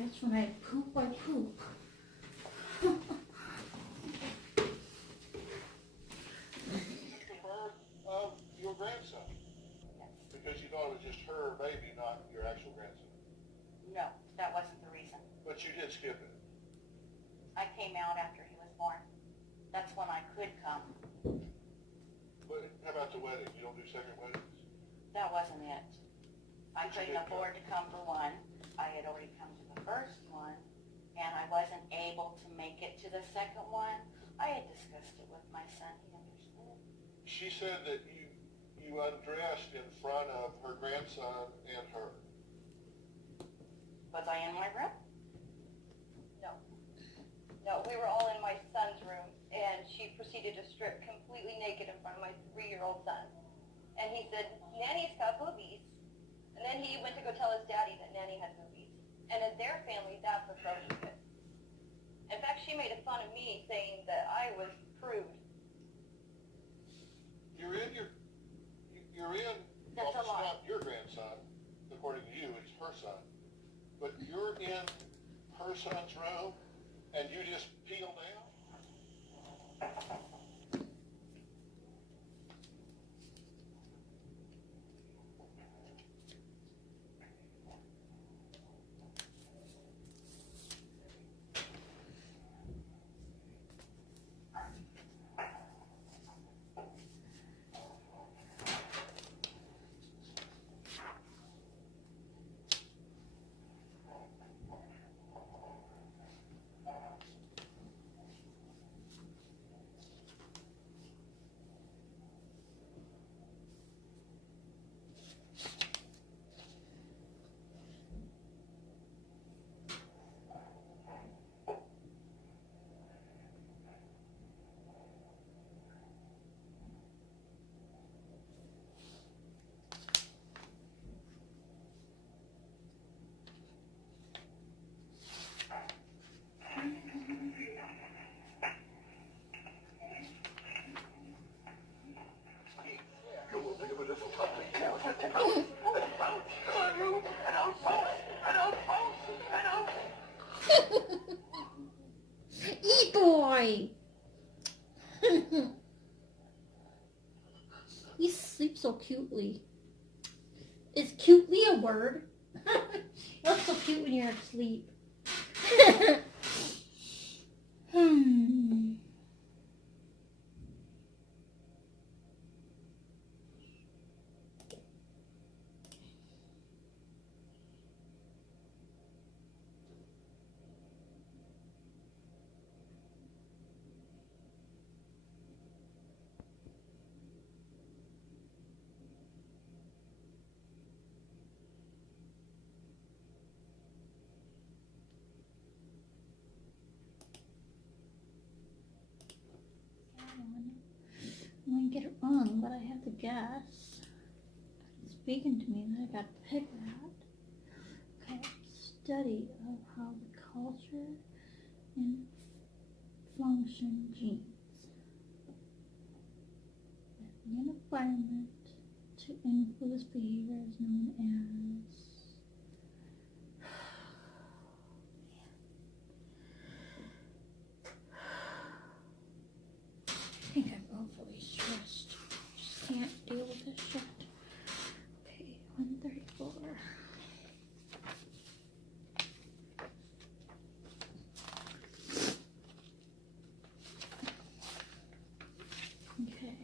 That's when I poop, I poop. Her of your grandson? Yes. Because you thought it was just her baby, not your actual grandson. No, that wasn't the reason. But you did skip it. I came out after he was born. That's when I could come. But how about the wedding? You don't do second weddings? That wasn't it. I But you couldn't did afford to come for one. I had already come to the first one, and I wasn't able to make it to the second one. I had discussed it with my son. He understood. She said that you undressed in front of her grandson and her. Was I in my room? No. No, we were all in my son's room, and she proceeded to strip completely naked in front of my 3-year-old son. And he said, Nanny's got boobies. And then he went to go tell his daddy that Nanny had boobies. And in their family, that's appropriate. In fact, she made fun of me, saying that I was prude. You're in, That's well, a it's lie. not your grandson, according to you, it's her son. But you're in her son's room, and you just peeled out? E-boy! He sleeps so cutely. Is cutely a word? You look so cute when you're asleep. Hmm. I'm gonna get it wrong, but I have to guess. It's speaking to me that I got to pick that. Okay, study of how the culture and function genes. The environment to influence behavior is known as. I think I'm overly stressed. Just can't deal with this shit. Okay, 134. Okay.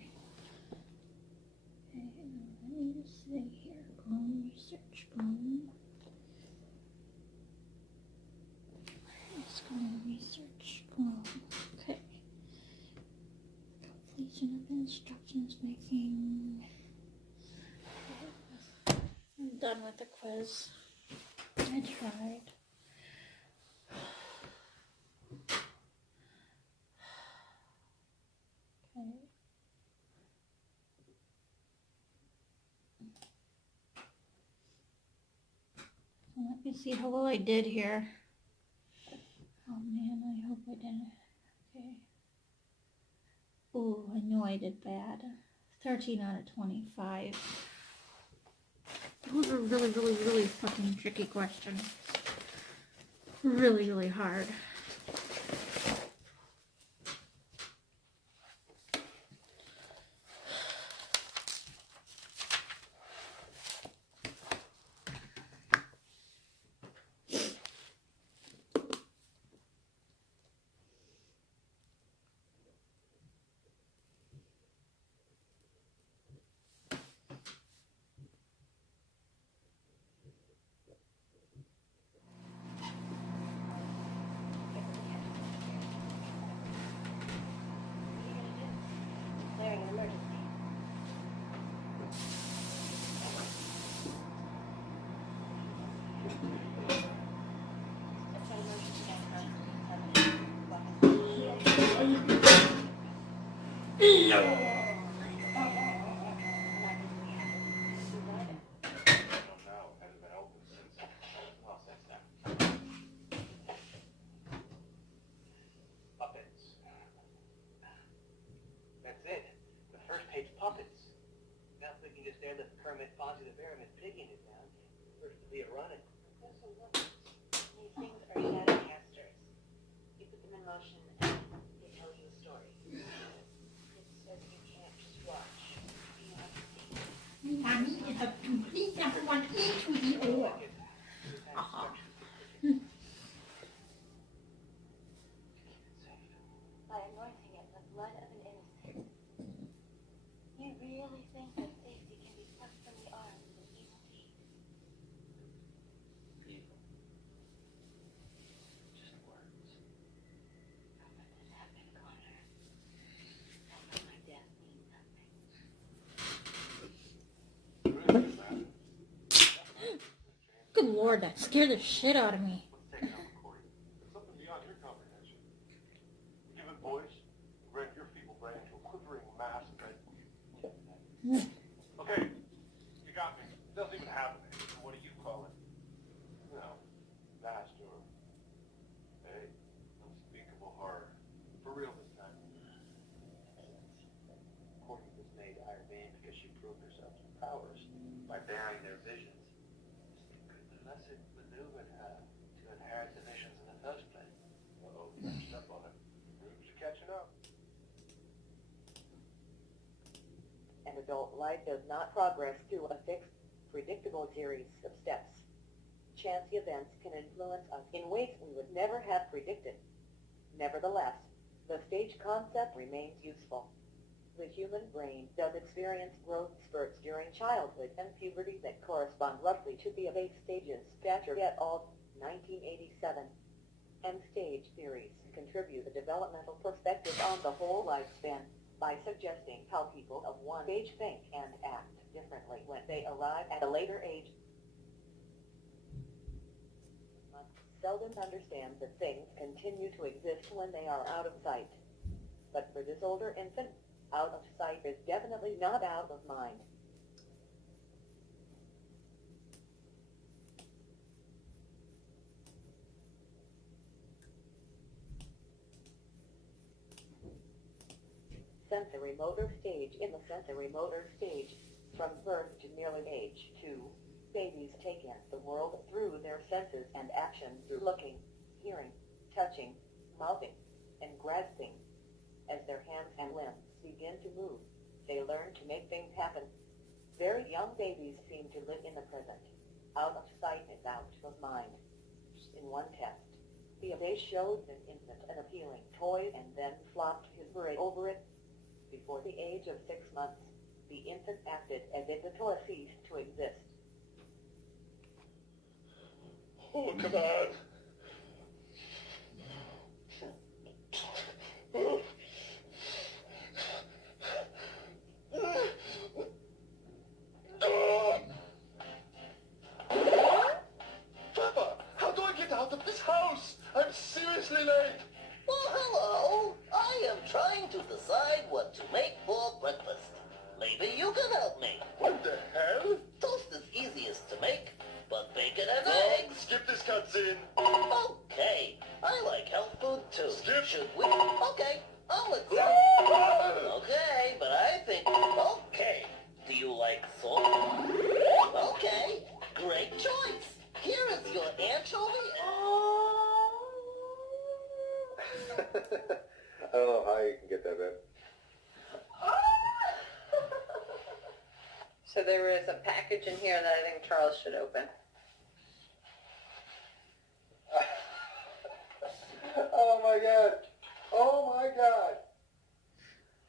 Okay, now I need to say here, Bloom research, Bloom. Let's go to research, Bloom. Okay. Completion of instructions making. Okay. I'm done with the quiz. I tried. Okay. So let me see how well I did here. Oh man, I hope I didn't. Okay. Oh, I knew I did bad. 13 out of 25. Those are really, really, really fucking tricky questions. really, really hard. Declaring an emergency. Puppets. That's it. The first page, puppets. Now if we can just add the Kermit, Fozzie the Bear, and Miss Piggy in it down, first to be a running. These things are shadowcasters. You put them in motion and they tell you a story. It says you can't just watch. You have to see. Mommy is a complete number one into the ore. Aha. By anointing it with blood of an innocent. You really think that safety can be plucked from the arms of an evil deed? People. Just words. How could this happen, Connor? I know my death means nothing. Really, is that? Good Lord, that scared the shit out of me. Let's take it on recording. It's something beyond your comprehension. Give it voice, and grant your feeble brain to a quivering mass of Okay, you got me. It doesn't even have a name. What do you call it? No, master. Hey, unspeakable horror. For real this time. Courtney was made Iron Man because she proved herself powers by bearing their visions. Good blessed maneuvered her to inherit the visions in the first place. Uh-oh, you better step on it. Rubes are catching up. An adult life does not progress through a fixed, predictable series of steps. Chance events can influence us in ways we would never have predicted. Nevertheless, the stage concept remains useful. The human brain does experience growth spurts during childhood and puberty that correspond roughly to the base stages. Gatcher et al. 1987. And stage theories contribute a developmental perspective on the whole lifespan by suggesting how people of one age think and act differently when they arrive at a later age. Seldom understand that things continue to exist when they are out of sight. But for this older infant, out of sight is definitely not out of mind. Sensory motor stage. In the sensory motor stage, from birth to nearly age 2, babies take in the world through their senses and action through looking, hearing, touching, mouthing, and grasping. As their hands and limbs begin to move, they learn to make things happen. Very young babies seem to live in the present. Out of sight is out of mind. In one test, the abbé showed an infant an appealing toy and then flopped his beret over it. Before the age of 6 months, the infant acted as if the toy ceased to exist. Oh, come on. Papa, how do I get out of this house? I'm seriously late. Well, hello. I am trying to decide what to make for breakfast. Maybe you can help me. What the hell? Toast is easiest to make, but bacon and eggs. Skip this cutscene. Okay, I like health food too. Skip. Should we? Okay, I'll accept. Okay, but I think... Okay, do you like salt? Okay, great choice. Here is your anchovy. I don't know how you can get that bad. So there is a package in here that I think Charles should open. Oh my god. Oh my god.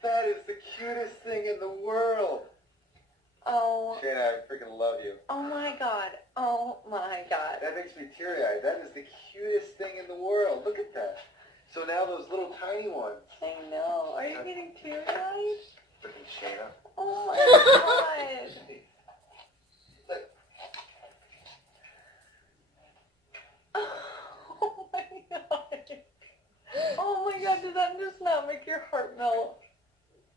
That is the cutest thing in the world. Oh, Shayna, I freaking love you. oh my God. Oh my God. That makes me teary-eyed. That is the cutest thing in the world. Look at that. So now those little tiny ones. I know. Are you getting teary-eyed? Freaking Shayna. Oh my God. Oh my God. Oh my God, did that just not make your heart melt?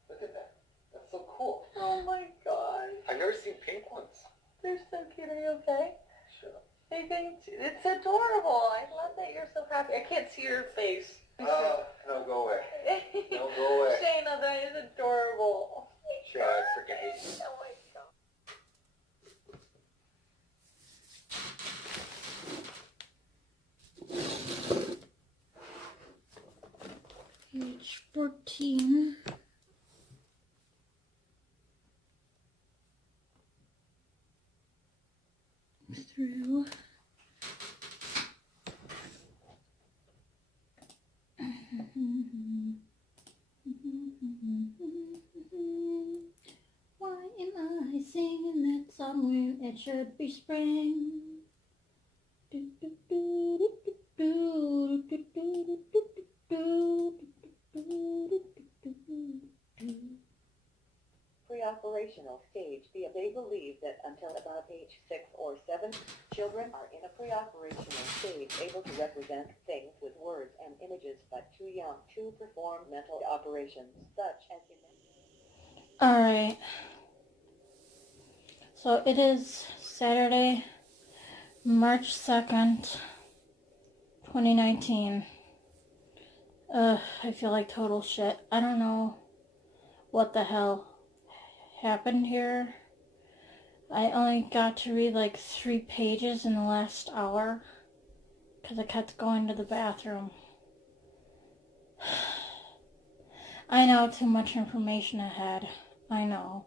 Look at that. That's so cool. Oh my God. I've never seen pink ones. They're so cute. Are you okay? Sure. I think it's adorable. I love that you're so happy. I can't see your face. Oh, no, go away. No, go away. Shayna, that is adorable. Shayna, I freaking hate you. Oh my God. Page 14. Through. Why am I singing that song when it should be spring? Pre-operational stage. They believe that until about age 6 or 7, children are in a pre-operational stage, able to represent things with words and images, but too young to perform mental operations, such as Alright. So it is Saturday, March 2nd, 2019. I feel like total shit. I don't know what the hell happened here. I only got to read like 3 pages in the last hour because I kept going to the bathroom. I know too much information ahead. I know.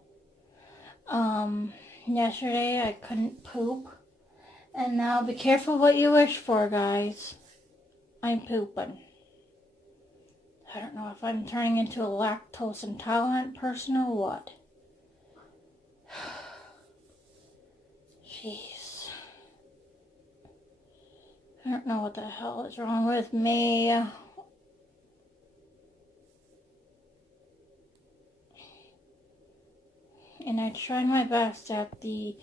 Yesterday I couldn't poop. And now be careful what you wish for, guys. I'm pooping. I don't know if I'm turning into a lactose intolerant person or what. Jeez. I don't know what the hell is wrong with me. And I tried my best at the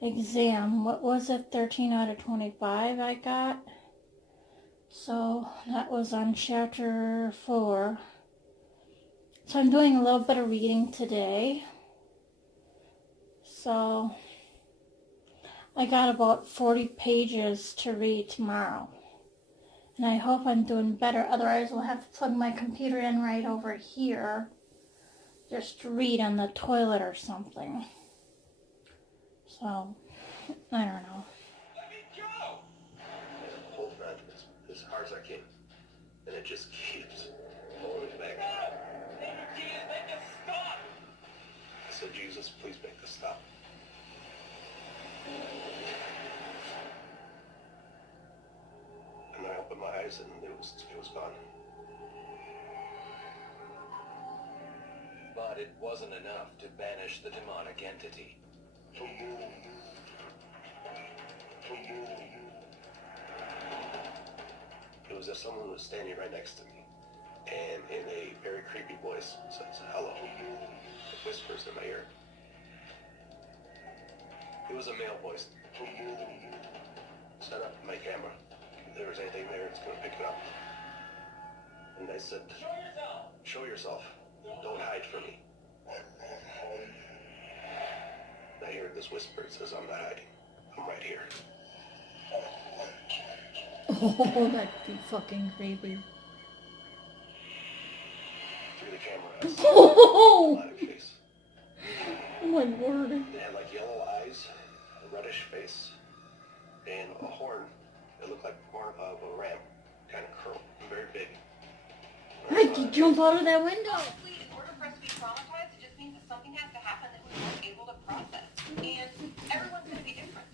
exam. What was it? 13 out of 25 I got. So that was on chapter 4. So I'm doing a little bit of reading today. So I got about 40 pages to read tomorrow. And I hope I'm doing better. Otherwise we'll have to plug my computer in right over here. Just to read on the toilet or something. So, I don't know. Let me go! Hold on as hard as I can. And it just keeps pulling me back. Jesus, make this stop! I said, Jesus, please make this stop. And I opened my eyes and it was gone. But it wasn't enough to banish the demonic entity. It was as someone was standing right next to me, and in a very creepy voice says, "Hello." It whispers in my ear. It was a male voice. Set up my camera. If there was anything there, it's gonna pick it up. And I said, "Show yourself. Show yourself. Don't hide from me." I hear this whisper. It says, "I'm not hiding. I'm right here." Oh, that'd be fucking creepy. Through the camera, I saw Oh a black face. my word. It had like yellow eyes, a reddish face, and a horn. It looked like the horn of a ram, kind of curled, very big. I had to jump out of that window. Honestly, in order for us to be traumatized, it just means that something has to happen that we weren't able to process. And everyone's going to be different.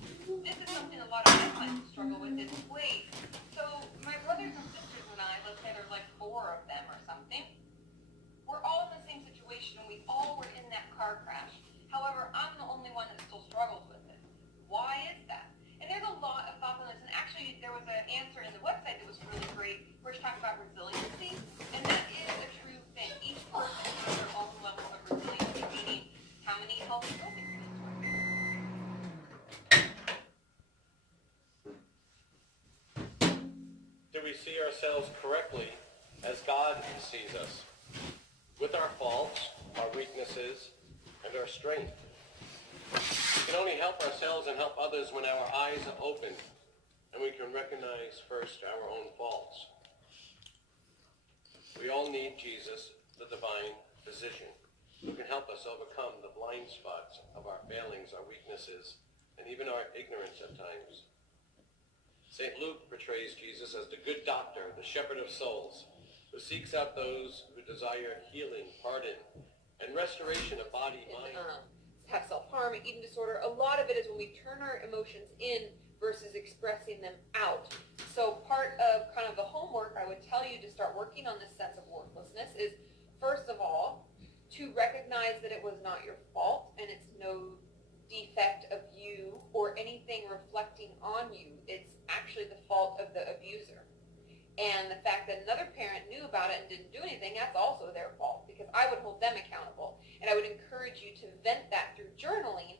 This is something a lot of my clients struggle with is, wait, so my brothers and sisters and I, let's say there's like 4 of them or something, we're all in the same situation and we all were in that car crash. However, I'm the only one that still struggles with it. Why is that? And there's a lot of thoughts on this. And actually, there was an answer in the website that was really great where she talked about resiliency. And that is a true thing. Each person has their own level of resiliency, meaning how many healthy coping skills. Do we see ourselves correctly as God sees us? With our faults, our weaknesses, and our strength. We can only help ourselves and help others when our eyes are open and we can recognize first our own faults. We all need Jesus, the divine physician, who can help us overcome the blind spots of our failings, our weaknesses, and even our ignorance at times. St. Luke portrays Jesus as the good doctor, the shepherd of souls, who seeks out those who desire healing, pardon, and restoration of body, mind. Have self-harm, eating disorder. A lot of it is when we turn our emotions in versus expressing them out. So part of kind of the homework I would tell you to start working on this sense of worthlessness is, first of all, to recognize that it was not your fault and it's no defect of you or anything reflecting on you. It's actually the fault of the abuser. And the fact that another parent knew about it and didn't do anything, that's also their fault, because I would hold them accountable. And I would encourage you to vent that through journaling,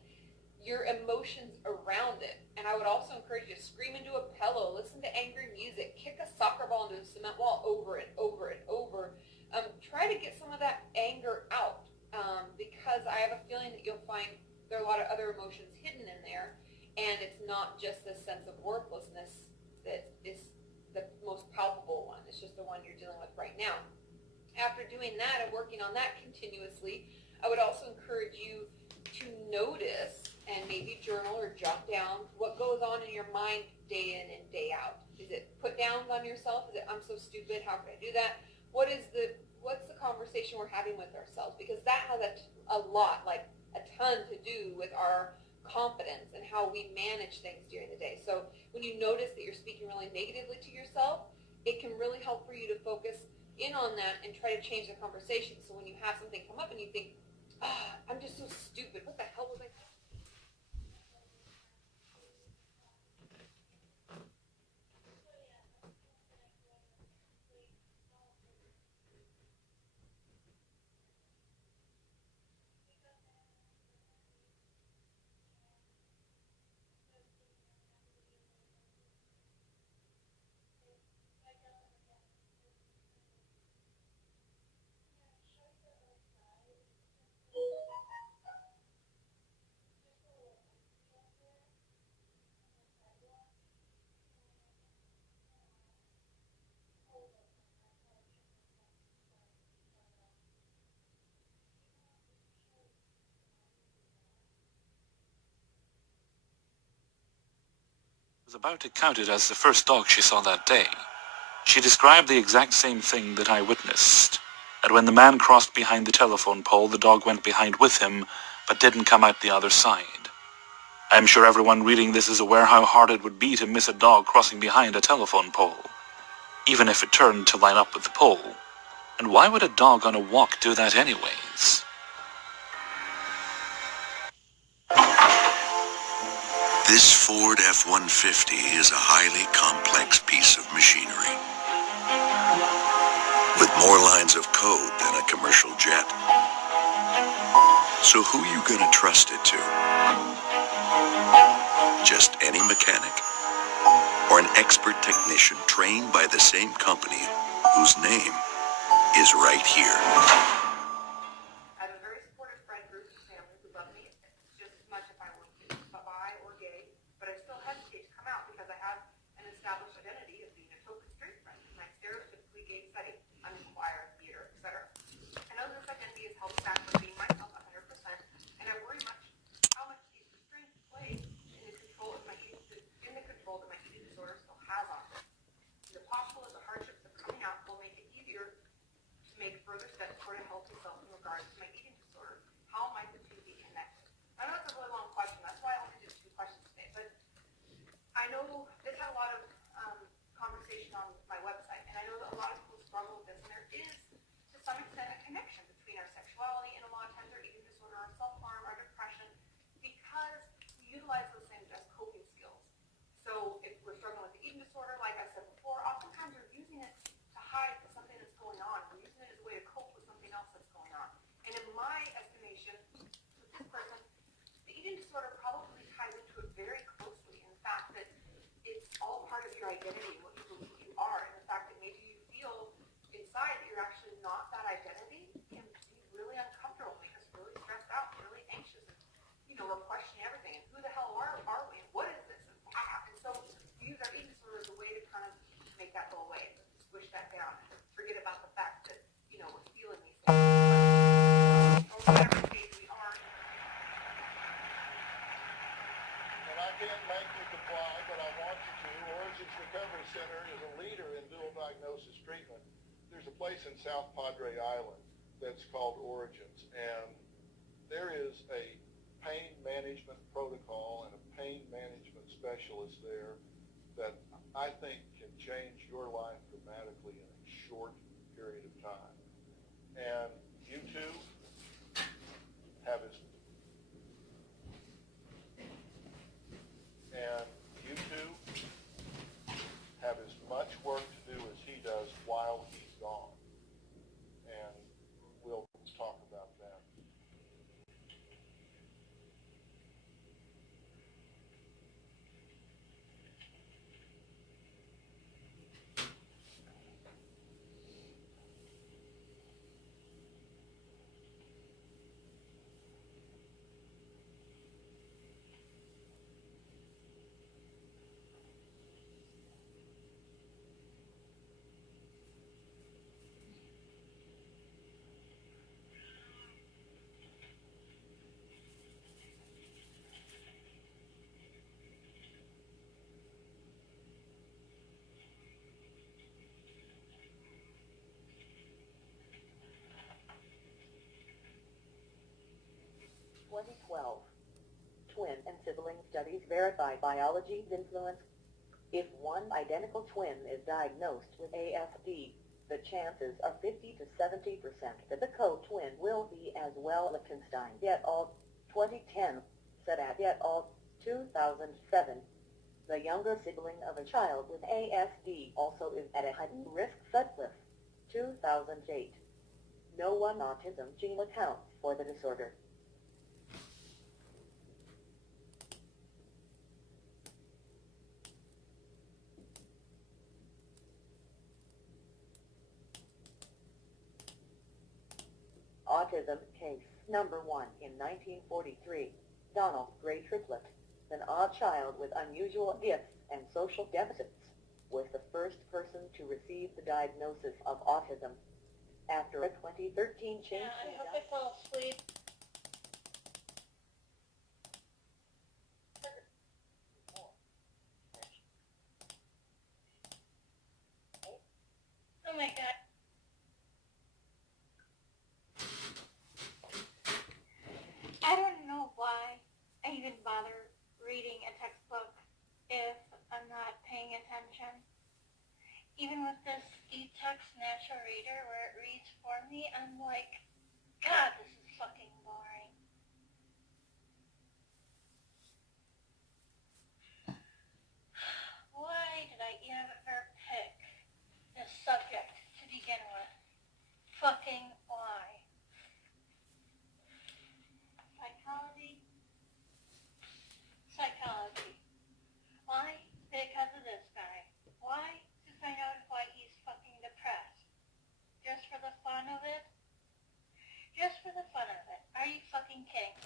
your emotions around it. And I would also encourage you to scream into a pillow, listen to angry music, kick a soccer ball into a cement wall over and over and over. Try to get some of that anger out, because I have a feeling that you'll find there are a lot of other emotions hidden in there, and it's not just this sense of worthlessness that is the most palpable one. It's just the one you're dealing with right now. After doing that and working on that continuously, I would also encourage you to notice and maybe journal or jot down what goes on in your mind day in and day out. Is it put downs on yourself? Is it, I'm so stupid, how could I do that? What's the conversation we're having with ourselves? Because that has a lot, like a ton to do with our confidence and how we manage things during the day. So when you notice that you're speaking really negatively to yourself, it can really help for you to focus in on that and try to change the conversation. So when you have something come up and you think, I'm just so stupid, what the hell was I thinking? Was about to count it as the first dog she saw that day. She described the exact same thing that I witnessed, that when the man crossed behind the telephone pole, the dog went behind with him, but didn't come out the other side. I am sure everyone reading this is aware how hard it would be to miss a dog crossing behind a telephone pole, even if it turned to line up with the pole. And why would a dog on a walk do that anyways? This Ford F-150 is a highly complex piece of machinery, with more lines of code than a commercial jet. So who you gonna trust it to? Just any mechanic, or an expert technician trained by the same company whose name is right here? I have a very supportive friend group of family who love me just as much if I were bi or gay, but I still hesitate to come out because I have an established identity of being a token straight friend. My stereotypically gay setting, I'm in choir, theater, etc. I know this identity has held me back from being myself 100%, and I worry much how much these restraints play in the control that my eating disorder still has on me. Is it possible that the hardships of coming out will make it easier had a lot of conversation on my website, and I know that a lot of people struggle with this, and there is, to some extent, a connection between our sexuality and a lot of times our eating disorder, our self-harm, our depression, because we utilize those things as coping skills. So if we're struggling with the eating disorder, like I said before, oftentimes we're using it to hide something that's going on. We're using it as a way to cope with something else that's going on. And in my estimation, with this person, the eating disorder probably ties into it very closely. In the fact that it's all part of your identity, what you believe you are, and the fact that maybe you feel inside that you're actually not that identity can be really uncomfortable, make us really stressed out, really anxious, and, you know, we're questioning everything, and who the hell are we, and what is this, and wow. And so we use our eating disorder as a way to kind of make that go away, squish that down, and forget about the fact that, you know, we're feeling these things. Or whatever stage we are. And I can't make you comply, but I want you to. Origins Recovery Center is a leader in dual diagnosis treatment. There's a place in South Padre Island that's called Origins, and there is a pain management protocol and a pain management specialist there that I think can change your life dramatically in a short period of time. And you too have as much work to do as he does while he's gone. And we'll talk about that. Twin and sibling studies verify biology's influence. If one identical twin is diagnosed with ASD, the chances are 50 to 70% that the co-twin will be as well. Lichtenstein et al. 2010, Sadat et al. 2007. The younger sibling of a child with ASD also is at a heightened risk. Sutcliffe, 2008. No one autism gene accounts for the disorder. Autism case number 1 in 1943. Donald Gray Triplett, an odd child with unusual gifts and social deficits, was the first person to receive the diagnosis of autism. After a 2013 change, I hope I fell asleep. Oh my god. I don't know why I even bother reading a textbook if I'm not paying attention. Even with this eText Natural Reader where it reads for me, I'm like, God, this is fucking boring. Why did I ever pick this subject to begin with? Fucking why? Psychology. Why? Because of this guy. Why? To find out why he's fucking depressed. Just for the fun of it? Just for the fun of it. Are you fucking kidding?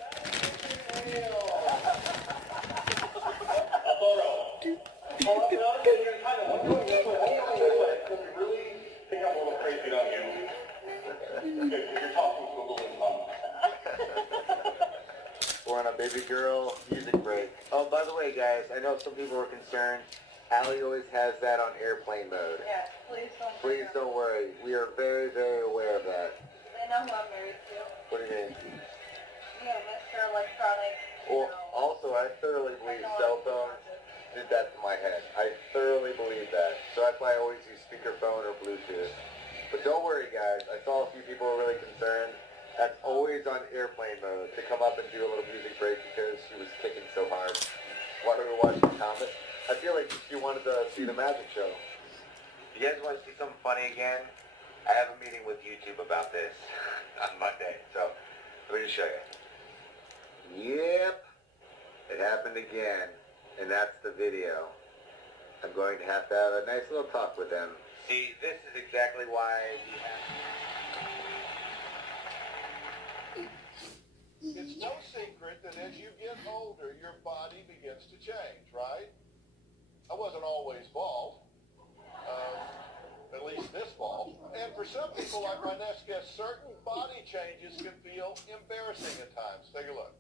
We're on a baby girl music break. Oh, by the way, guys, I know some people are concerned. Allie always has that on airplane mode. Yeah, please don't. Please don't worry. We are very, very aware of that. They know who I'm married to. What do you mean? You know, Mr. Electronic. Well, also, I thoroughly believe cell phones did that to my head. I totally believe that. So that's why I always use speakerphone or Bluetooth. But don't worry, guys. I saw a few people were really concerned. That's always on airplane mode to come up and do a little music break because she was kicking so hard while we were watching Comet. I feel like she wanted to see the magic show. You guys want to see something funny again? I have a meeting with YouTube about this on Monday, so let me just show you. Yep, it happened again, and that's the video. I'm going to have a nice little talk with them. See, this is exactly why we have... It's no secret that as you get older, your body begins to change, right? I wasn't always bald. At least this bald. And for some people, like my next guest, certain body changes can feel embarrassing at times. Take a look.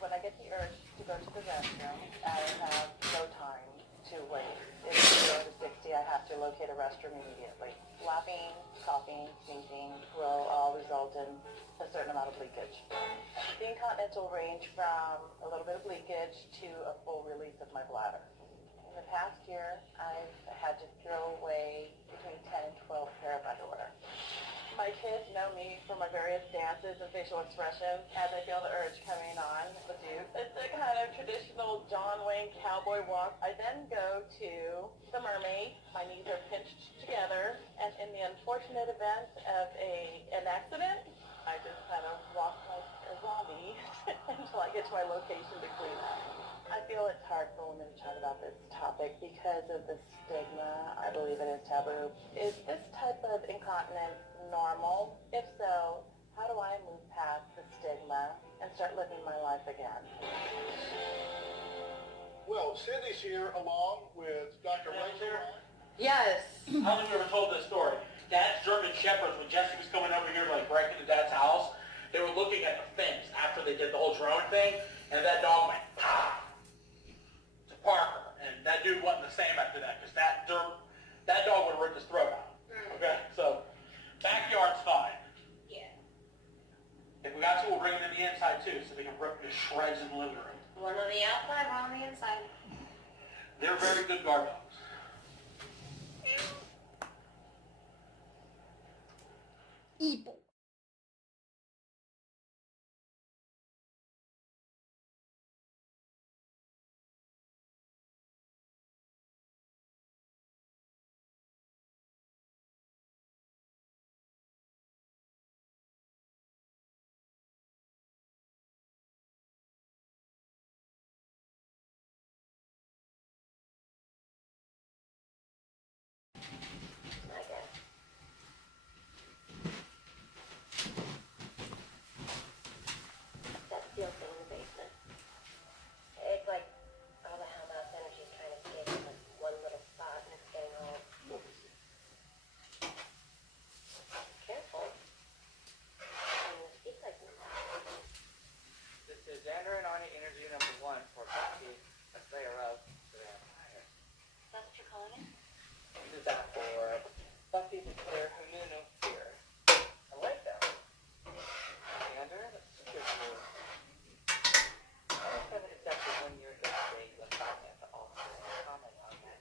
When I get the urge to go to the restroom, I have no time to wait. If it's 0 to 60, I have to locate a restroom immediately. Laughing, coughing, sneezing will all result in a certain amount of leakage. The incontinence will range from a little bit of leakage to a full release of my bladder. In the past year, I've had to throw away between 10 and 12 pair of underwear. My kids know me for my various dances and facial expressions. As I feel the urge coming on, the dude. It's a kind of traditional John Wayne cowboy walk. I then go to the mermaid. My knees are pinched together, and in the unfortunate event of an accident, I just kind of walk like a zombie until I get to my location to clean up. I feel it's hard for women to chat about this topic because of the stigma. I believe it is taboo. Is this type of incontinence normal? If so, how do I move past the stigma and start living my life again? Well, Cindy's here along with Dr. Rachel. Yes. I don't think we ever told this story. Dad's German Shepherds, when Jesse was coming over here to like break into Dad's house, they were looking at the fence after they did the whole drone thing, and that dog went, "Ah!" to Parker. And that dude wasn't the same after that, because that dog would have ripped his throat out. Okay, so backyard's fine. Yeah. If we got to, we'll bring them in the inside too, so they can rip to shreds in the living room. One on the outside, one on the inside. They're very good guard dogs. Evil. I guess. That steel thing in the basement. It's like all the Hellmouth energy is trying to escape from like one little spot and it's getting all... Careful. I mean, the speed like This is Xander and Anya interview number 1 for Buffy, a Slayer of the Vampire. That's what you're calling it? This is that for Buffy the Slayer who knew no fear. I like that. Xander, that's a good move. I like that it's exactly 1 year ago today you assigned me to also comment on that.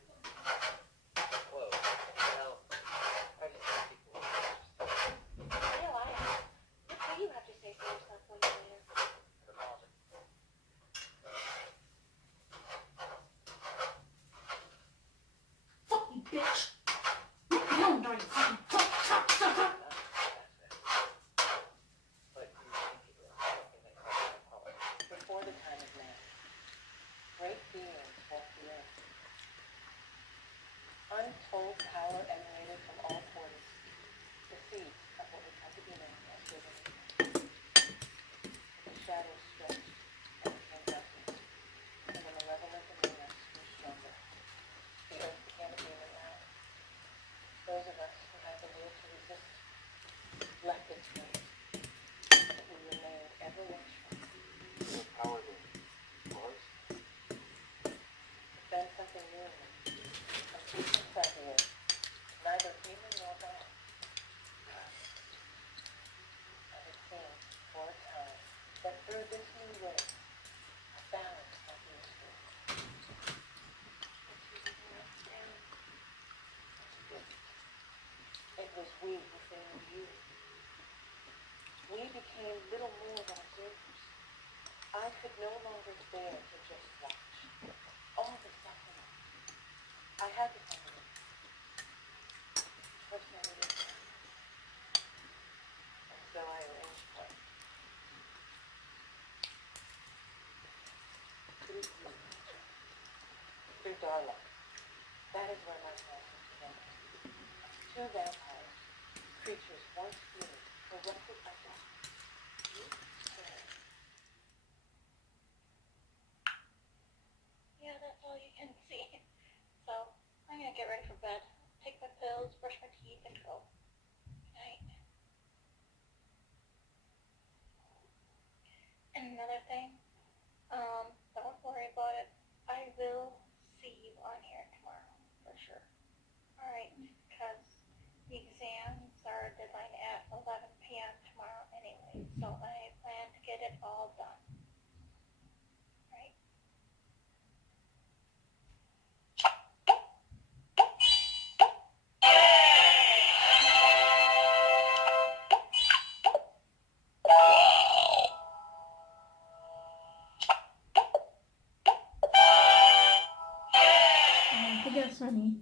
Whoa. Well, I just think people are interested. No, I am. What do you have to say for yourself when you're there? Fucking bitch. You don't know you fucking cocksucker. Before the time of man, great beings walked the earth. Untold power emanated from all quarters. The seed of what would come to be known as divinity. The shadows stretched and became darkness, and the malevolent awareness grew stronger. The earth began a human land. Those of us who had the will to resist left its way, but we remained ever watchful. Power to Mars? Then something new, a piece of president, became little more than a circus. I could no longer bear to just watch. All the suffering. I had to find it. First I needed it. And so I arranged for it. Through nature. Through Darla. That is where my passion began. Two vampires, creatures once feared, corrupted by death. Yeah, that's all you can see. So, I'm gonna get ready for bed. Take my pills, brush my teeth, and go. Good night. And another thing, don't worry about it. I will see you on here tomorrow, for sure. Alright, because the exams are deadline at 11 p.m. tomorrow anyway, so I plan to get it all done. Right? I guess, honey.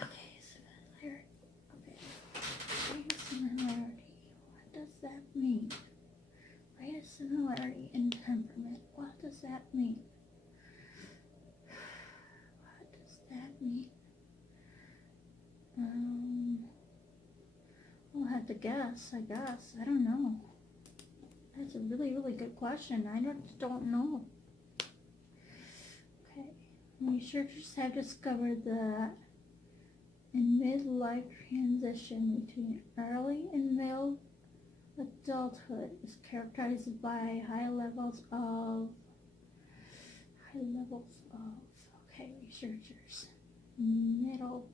Okay, similarity. Okay. Similarity. What does that mean? Rate of similarity in temperament. What does that mean? What does that mean? I'll have to guess, I guess. I don't know. That's a really, really good question. I just don't know. Okay. Researchers have discovered that in midlife transition between early and middle adulthood is characterized by high levels of okay, researchers middle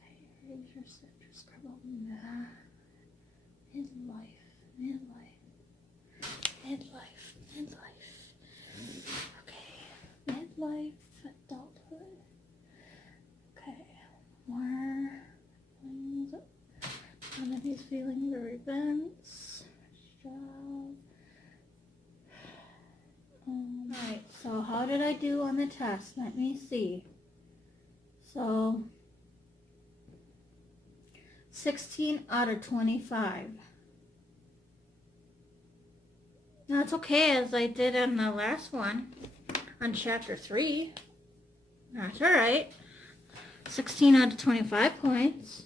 okay, researchers about midlife okay, midlife adulthood okay, where one of these feelings or events alright, so how did I do on the test? Let me see. So 16 out of 25. That's okay, as I did in the last one on chapter 3. That's alright. 16 out of 25 points.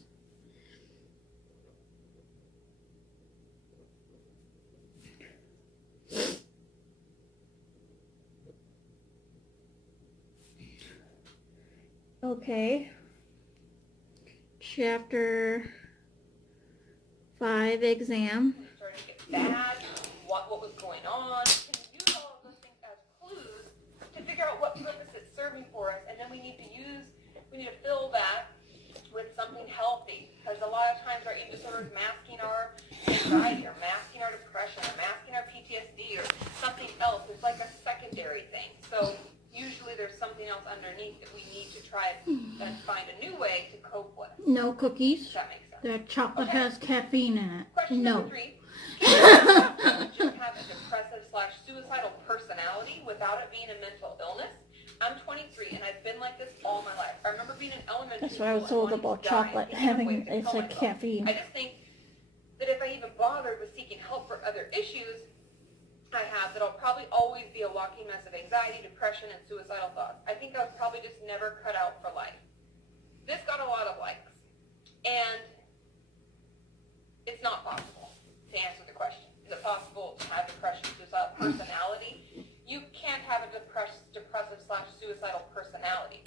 Okay. Chapter 5 exam. Starting to get bad, what was going on. Can you use all of those things as clues to figure out what purpose it's serving for us, and then we need to fill that with something healthy, because a lot of times our eating disorder is masking our anxiety, or masking our depression, or masking our PTSD, or something else. It's like a secondary thing. So usually there's something else underneath that we need to try and find a new way to cope with. No cookies. Does that make sense? That chocolate has caffeine in it. Question No. number 3. Just have a depressive/suicidal personality without it being a mental illness. I'm 23 and I've been like this all my life. I remember being in elementary That's what I was school told and wanting about to die and chocolate, thinking of having ways to it's kill like myself. caffeine. I just think that if I even bothered with seeking help for other issues I have, that I'll probably always be a walking mess of anxiety, depression, and suicidal thoughts. I think I was probably just never cut out for life. This got a lot of likes, and it's not possible to answer the question. Is it possible to have depression, suicidal personality? You can't have a depressive/suicidal personality.